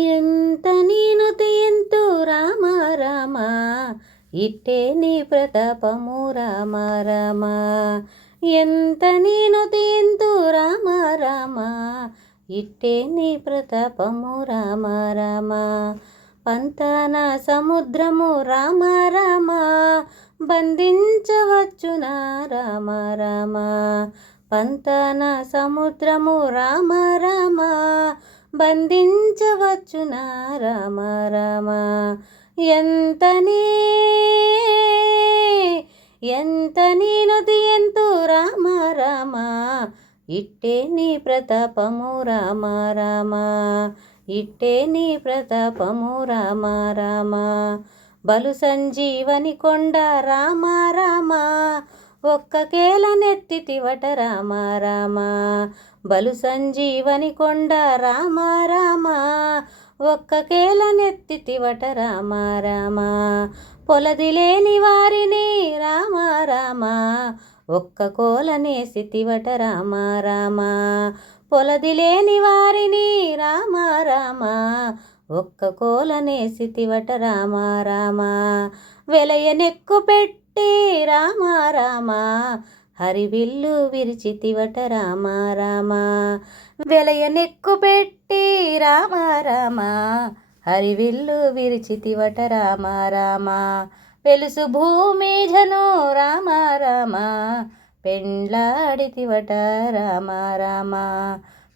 ఎంత నీనుతి ఎంతో రామ రామ, ఇట్టే నీ ప్రతాపము రామ రామ. ఎంత నీనుతి ఎంతో రామ రామ, ఇట్టే నీ ప్రతాపము రామ రామ. పంతన సముద్రము రామ రామ, బంధించవచ్చునా రామ రామ. పంతన సముద్రము రామ రామ, బంధించవచ్చునా రామ రామ. ఎంత నీనుతి ఎంతో రామ రామ, ఇట్టే నీ ప్రతాపము రామ రామ. ఇట్టే నీ ప్రతాపము రామ రామ. బలు సంజీవని కొండ రామ రామ, ఒక్క కేల నెత్తితివట రామ రామ. బలు సంజీవని కొండ రామ రామ, ఒక్క కేల నెత్తితివట రామ రామ. పొలదిలేని వారిని రామ రామ, ఒక్క కోలనేసితివట రామ రామ. పొలదిలేని వారిని రామ రామ, ఒక్క కోలనేసితివట రామ రామ. వెలయనెక్కు పెట్టి రామ రామ, హరివిల్లు విరిచితివట రామ రామ. వెలయనెక్కు పెట్టి రామ రామ, హరివిల్లు విరిచితివట రామ రామ. పెలుసు భూమి జను రామ రామ, పెండ్లాడితివట రామ రామ.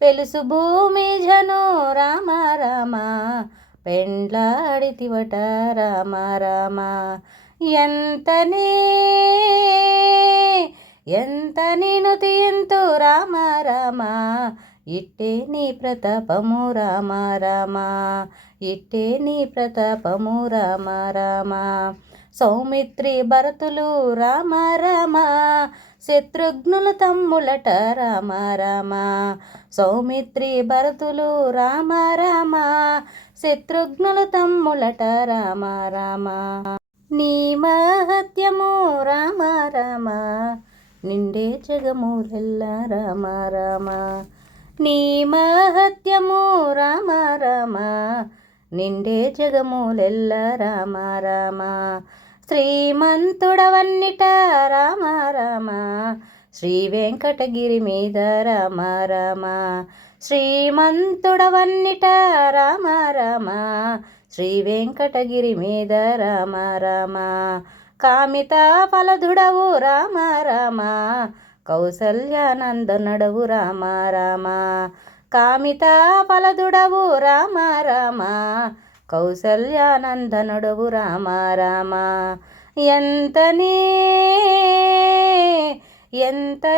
పెలుసు భూమి జను రామ రామ, పెండ్లాడితివట రామ రామ. ఎంత నీనుతి ఎంతో రామ రామ, ఇట్టే నీ ప్రతాపము రామ రామ. ఇట్టే నీ ప్రతాపము రామ రామ. సౌమిత్రి భరతులు రామ రామ, శత్రుఘ్నుల తమ్ములట రామ రామ. సౌమిత్రి భరతులు రామ రామ, శత్రుఘ్నుల తమ్ములట రామ రామ. నీ మహత్యము రామ రామ, నిండే జగములెల్ల రామ రామ. నీ మహత్యము రామ రామ, నిండే జగములెల్ల రామ రామ. శ్రీమంతుడవన్నిట రామ రామ, శ్రీ వెంకటగిరి మీద రామ రామ. శ్రీమంతుడవన్నిట రామ రామ, శ్రీ వెంకటగిరి మీద రామ రామ. కామిత ఫలధుడవు రామ రామ, కౌసల్యానందనడవు రామ రామ. కామిత ఫలధుడవు రామ రామ, కౌసల్యానందనుడవు రామ రామ. ఎంత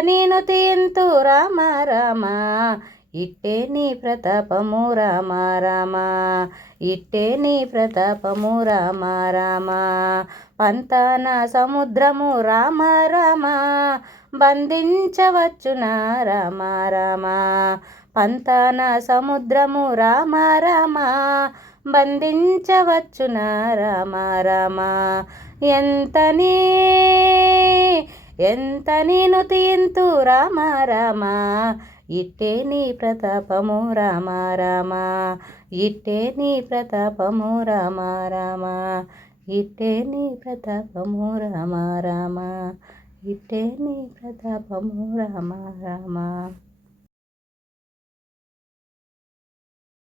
నీనుతి ఎంతో రామ రామ, ఇట్టే నీ ప్రతాపము రామ రామ. ఇట్టే నీ ప్రతాపము రామ రామ. పంతన సముద్రము రామ రామ, బంధించవచ్చునా రామ రామ. పంతన సముద్రము రామ రామ, బంధించవచ్చునా రామ రామ. ఎంత నీనుతి ఎంతో రామ రామ, ఇట్టే నీ ప్రతాపము రామ రామ. ఇట్టే నీ ప్రతాపము రామ రామ. ఇట్టే నీ ప్రతాపము రామ రామ. ఇట్టే నీ ప్రతాపము రామ రామ.